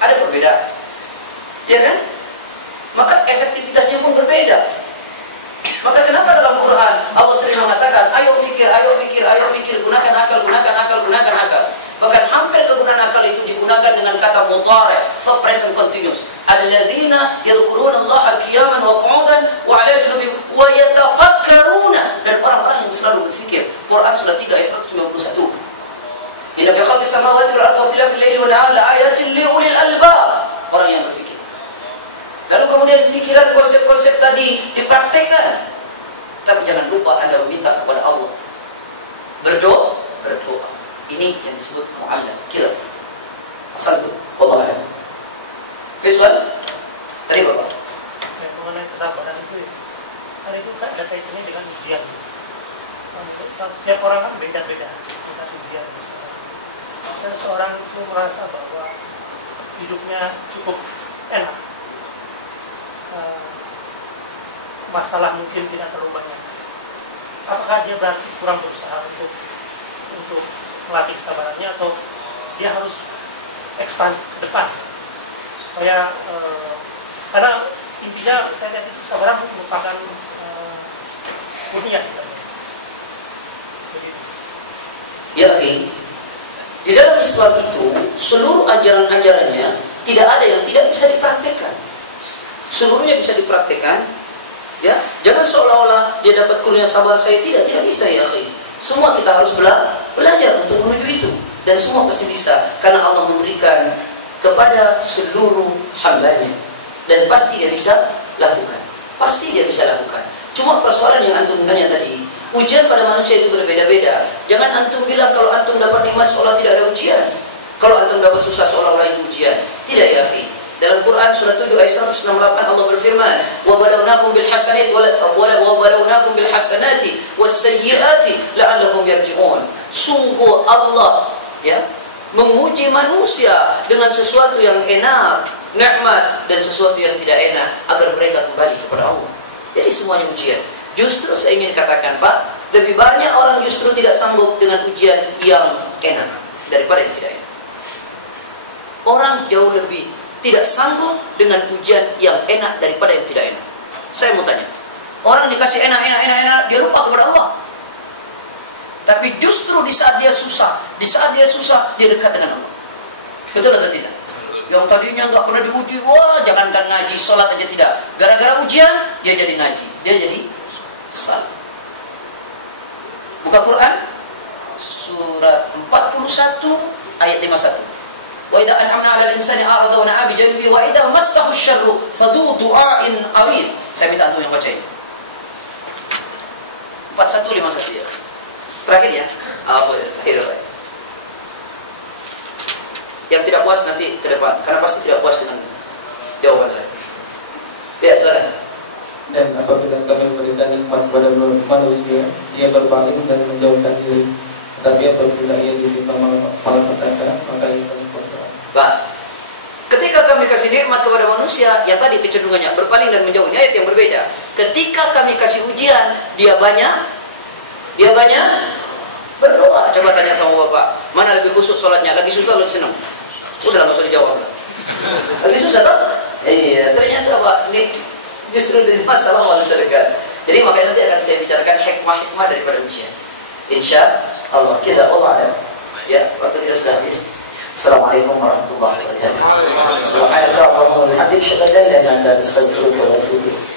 Ada perbedaan. Ya kan? Maka efektivitasnya pun berbeda. Maka kenapa dalam Quran Allah sering mengatakan, ayo mikir, ayo mikir, ayo mikir, gunakan akal, gunakan akal, gunakan akal. Bahkan hampir kegunaan akal itu digunakan dengan kata mudhari', present continuous. Alladzina yadhkuruna Allah qiyaman wa qu'udan wa 'ala junubihim wa yatafakkaruna, dan orang-orang yang selalu berfikir. Quran surat 3 ayat 191. Inna fi khalqis samawati wal ardi wa ikhtilafil laili wan nahari laayatin liulil albab. Orang yang berfikir. Lalu kemudian pikiran konsep-konsep tadi dipraktekkan. Tapi jangan lupa Anda meminta kepada Allah. Berdoa. Ini yang disebut mu'allam, kira. Asal itu, Allah a'lam. Visual? Tadi Bapak. Mengenai kesabaran itu, kan itu kan ada kaitannya dengan ujian. Setiap orang kan beda-beda dengan ujian. Dan seorang itu merasa bahwa hidupnya cukup enak. Masalah mungkin tidak terlalu banyak. Apakah dia berarti kurang berusaha untuk melatih kesabarannya, atau dia harus ekspansi ke depan supaya karena intinya saya lihat itu kesabaran merupakan kurnia sebenarnya. Ya, di dalam Islam itu seluruh ajaran-ajarannya tidak ada yang tidak bisa dipraktikkan. Seluruhnya bisa dipraktikkan. Ya, jangan seolah-olah dia dapat kurnia sabar, saya tidak bisa ya. Semua kita harus belajar untuk menuju itu, dan semua pasti bisa karena Allah memberikan kepada seluruh hambanya, dan pasti dia bisa lakukan. Pasti dia bisa lakukan. Cuma persoalan yang antum tanya tadi, ujian pada manusia itu berbeda-beda. Jangan antum bilang kalau antum dapat nikmat seolah tidak ada ujian, kalau antum dapat susah seolah-olah itu ujian. Tidak ya, dalam Quran surah 7 ayat 168 Allah berfirman, "Wa balawnakum bil hasanati wa balawnakum bil hasanati was sayyiati la'allahum yarji'un." Sungguh Allah ya menguji manusia dengan sesuatu yang enak, nikmat, dan sesuatu yang tidak enak agar mereka kembali kepada Allah. Jadi semuanya ujian. Justru saya ingin katakan, Pak, lebih banyak orang justru tidak sanggup dengan ujian yang enak daripada yang tidak enak. Orang jauh lebih tidak sanggup dengan ujian yang enak daripada yang tidak enak. Saya mau tanya, orang dikasih enak, dia lupa kepada Allah. Tapi justru di saat dia susah, dia dekat dengan Allah. Betul atau tidak? Yang tadinya nggak pernah diuji, wah jangankan ngaji, sholat aja tidak. Gara-gara ujian, dia jadi ngaji, dia jadi salat. Buka Quran, surat 41 ayat 51. Wa idza an'amna 'alal insani a'rada wa na'a bi janbihi wa idza massahu asy-syarru fadhu du'a'in 'arid. Saya minta antum yang baca ini. 4151 ya. Terakhir ya. Terakhir. Yang tidak puas nanti ke depan, karena pasti tidak puas dengan jawaban saya. Ya, silakan. Dan apabila kami memberikan nikmat kepada manusia, ia berpaling dan menjauhkan diri. Tetapi apabila ia ditimpa malapetaka, maka ia berdoa. Pak, ketika kami kasih nikmat kepada manusia, yang tadi kecenderungannya berpaling dan menjauh, ayat yang berbeda. Ketika kami kasih ujian, dia banyak berdoa. Coba tanya sama bapak, mana lagi khusyuk sholatnya, lagi susah, lagi senang? Udah nggak usah dijawab lah. Lagi susah tak? Iya, ternyata Pak, ini justru dari masalah manusia dekat. Jadi makanya nanti akan saya bicarakan hikmah-hikmah daripada ujian. Insya Allah, kita Allah. Ya, waktu kita sudah habis. Assalamualaikum warahmatullahi wabarakatuh. Subhanallah wa bihamdihi, asyhadu an la ilaha illa anta, astaghfiruka wa atubu ilaik.